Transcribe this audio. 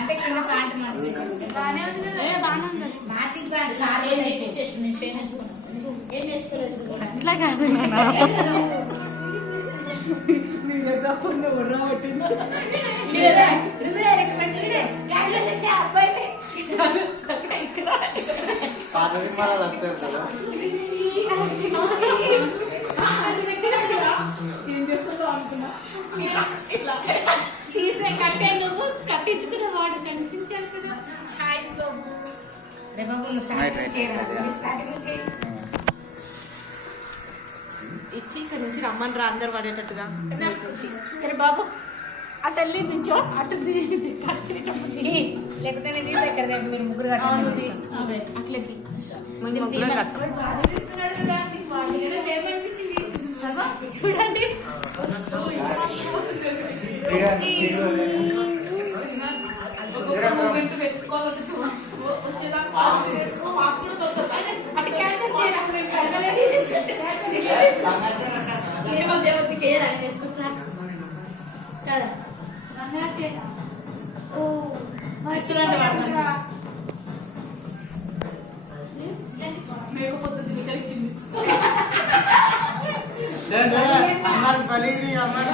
అంటే కింద ప్యాంట్ బాగానే ఉంది కదా, బాగానే ఉంది మ్యాచింగ్ ప్యాంట్ ఏం వేసుకోలేదు ఇట్లా కాదు ఏం చేస్తుందో అనుకున్నా. తీసే కట్టే నువ్వు కట్టించుకున్న వాడు కనిపించాలి కదా. ఇచ్చి ఇక్కడ నుంచి రమ్మని రా అందరు పడేటట్టుగా. సరే బాబు అటు వెళ్ళి నుంచో అటు లేకపోతే నేను తీసా ఇక్కడ మీరు ముగ్గురు కట్టాలి అట్లెత్తి చూడండి. మేకపోతే చిలికలిచ్చింది. అమ్మాయి